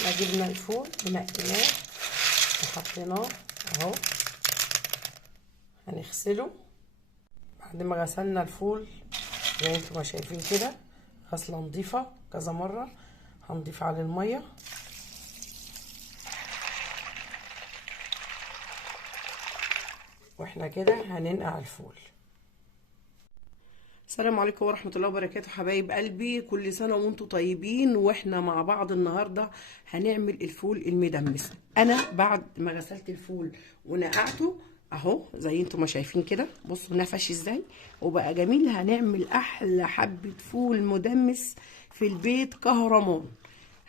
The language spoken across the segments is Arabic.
احنا جبنا الفول ونقيناه وحطيناه اهو. هنغسله بعد ما غسلنا الفول زي انتم ما شايفين كده، غسله نضيفه كذا مره. هنضيف عليه الميه واحنا كده هننقع الفول. السلام عليكم ورحمة الله وبركاته حبايب قلبي، كل سنة وانتم طيبين. واحنا مع بعض النهاردة هنعمل الفول المدمس. انا بعد ما غسلت الفول ونقعته اهو زي انتم ما شايفين كده، بصوا نفش ازاي وبقى جميل. هنعمل احلى حبة فول مدمس في البيت كهرمان.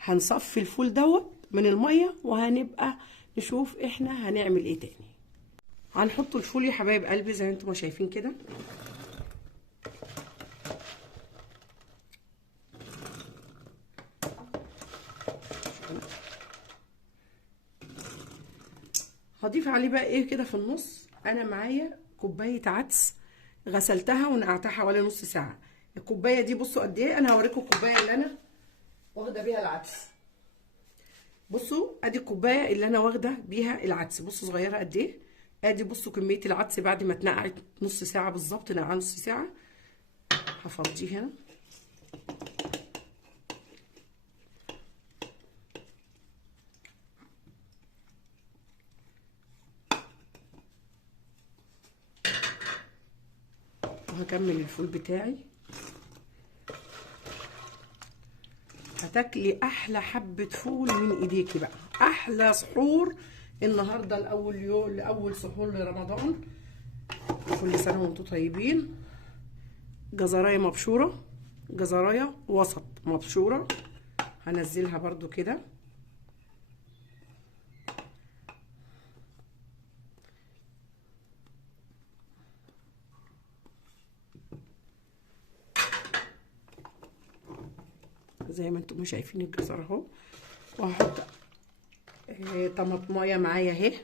هنصفي الفول دوت من المية وهنبقى نشوف احنا هنعمل ايه تاني. هنحط الفول يا حبايب قلبي زي انتم ما شايفين كده. هضيف عليه بقى ايه كده في النص. انا معايا كوبايه عدس غسلتها ونقعتها حوالي نص ساعه. الكوبايه دي بصوا قد ايه. انا هوريكم الكوبايه اللي انا واخده بيها العدس. بصوا ادي الكوبايه اللي انا واخده بيها العدس، بصوا صغيره قد ايه. ادي بصوا كميه العدس بعد ما اتنقعت نص ساعه بالظبط، نقعها نص ساعه. هفضيه هنا. وهكمل الفول بتاعي. هتاكلي احلى حبه فول من ايديكي بقى. احلى سحور النهارده لاول يوم، لاول سحور لرمضان. كل سنه وانتم طيبين. جزرايه مبشوره، جزرايه وسط مبشوره، هنزلها برضو كده. زي ما انتم شايفين الجزر اهو. وهحط طماطمايه معايا اهي.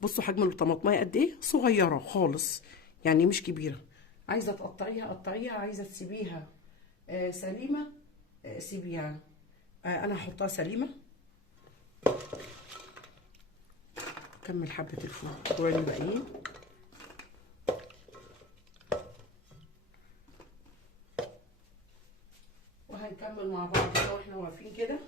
بصوا حجم الطماطمايه قد ايه، صغيره خالص يعني مش كبيره. عايزه تقطعيها قطعيها، عايزه تسيبيها سليمه سيبيها. انا هحطها سليمه. كمل حبه الفول بتوع الباقيين. وهنكمل مع بعض كده واحنا واقفين كده.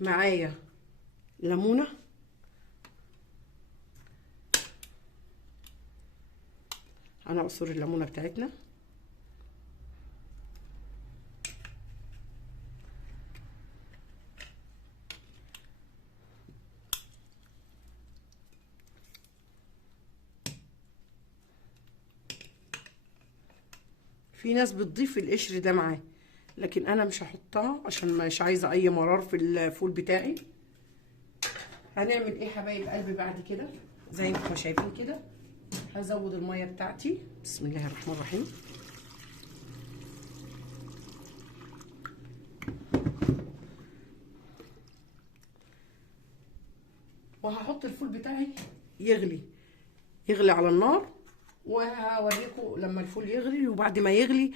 معايا ليمونه، انا اعصر الليمونه بتاعتنا. في ناس بتضيف القشر ده معاه، لكن انا مش هحطها عشان مش عايزه اي مرار في الفول بتاعي. هنعمل ايه حبايب قلبي بعد كده؟ زي ما انتم شايفين كده هزود الميه بتاعتي. بسم الله الرحمن الرحيم. وهحط الفول بتاعي يغلي على النار، وهوريكم لما الفول يغلي. وبعد ما يغلي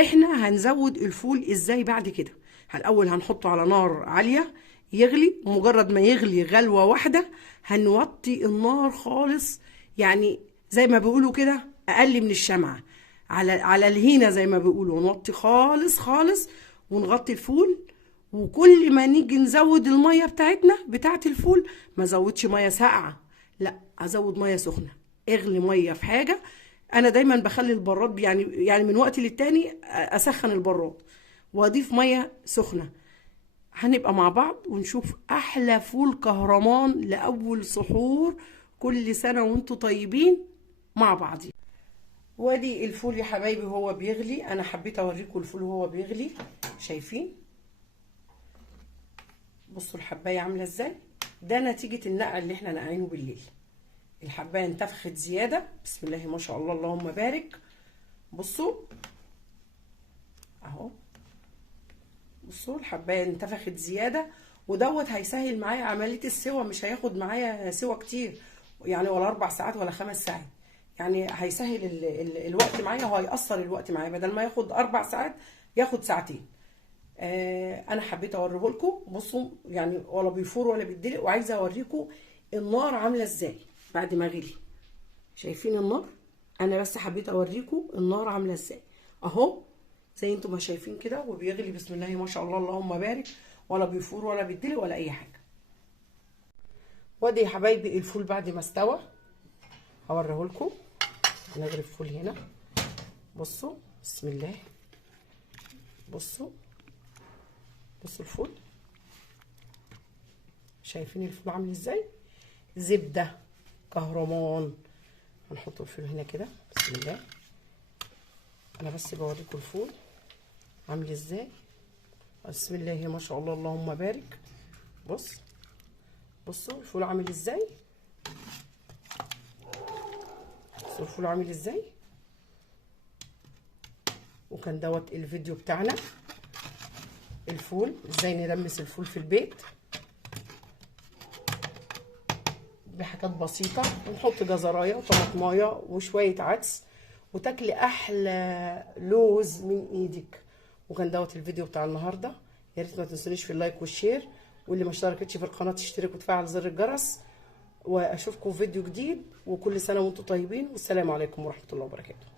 احنا هنزود الفول ازاي بعد كده. الاول هنحطه على نار عاليه يغلي، ومجرد ما يغلي غلوه واحده هنوطي النار خالص، يعني زي ما بيقولوا كده اقل من الشمعه، على الهينه زي ما بيقولوا. نوطي خالص خالص ونغطي الفول. وكل ما نيجي نزود الميه بتاعتنا بتاعت الفول، ما زودش ميه ساقعه، لا ازود ميه سخنه. اغلي ميه في حاجه. انا دايما بخلي البراد يعني من وقت للتاني اسخن البراد واضيف ميه سخنه. هنبقى مع بعض ونشوف احلى فول كهرمان لاول سحور. كل سنه وانتم طيبين مع بعض. وادي الفول يا حبايبي وهو بيغلي. انا حبيت اوريكم الفول وهو بيغلي. شايفين بصوا الحبايه عامله ازاي. ده نتيجه النقع اللي احنا نقعينه بالليل. الحبايه انتفخت زياده، بسم الله ما شاء الله اللهم بارك. بصوا اهو، بصوا الحبايه انتفخت زياده. ودوت هيسهل معايا عمليه السوى، مش هياخد معايا سوى كتير يعني، ولا 4 ساعات ولا 5 ساعات. يعني هيسهل الوقت معايا، وهيقصر الوقت معايا، بدل ما ياخد 4 ساعات ياخد ساعتين. انا حبيت اوريه لكم. بصوا يعني ولا بيفور ولا بيدلق. وعايزه اوريكم النار عامله ازاي بعد ما غلي. شايفين النار؟ انا بس حبيت اوريكم النار عامله ازاي اهو، زي انتم ما شايفين كده، وبيغلي بسم الله ما شاء الله اللهم بارك، ولا بيفور ولا بيدلق ولا اي حاجه. وادي يا حبايبي الفول بعد ما استوى، هوريه لكم. هنغرف الفول هنا. بصوا بسم الله، بصوا الفول. شايفين الفول عامل ازاي؟ زبده كهرمان. هنحط الفول هنا كده بسم الله. انا بس بوريكم الفول عامل ازاي. بسم الله ما شاء الله اللهم بارك. بصوا الفول عامل ازاي. بصوا الفول عامل ازاي. وكان دوت الفيديو بتاعنا، الفول ازاي ندمس الفول في البيت بحاجات بسيطه، ونحط جزرايه وطماطمايه وشويه عدس، وتاكلي احلى لوز من ايدك. وكان دوت الفيديو بتاع النهارده. يا ريت ما تنسونيش في اللايك والشير، واللي ما اشتركتش في القناه تشترك وتفعل زر الجرس. واشوفكم في فيديو جديد، وكل سنه وانتم طيبين، والسلام عليكم ورحمه الله وبركاته.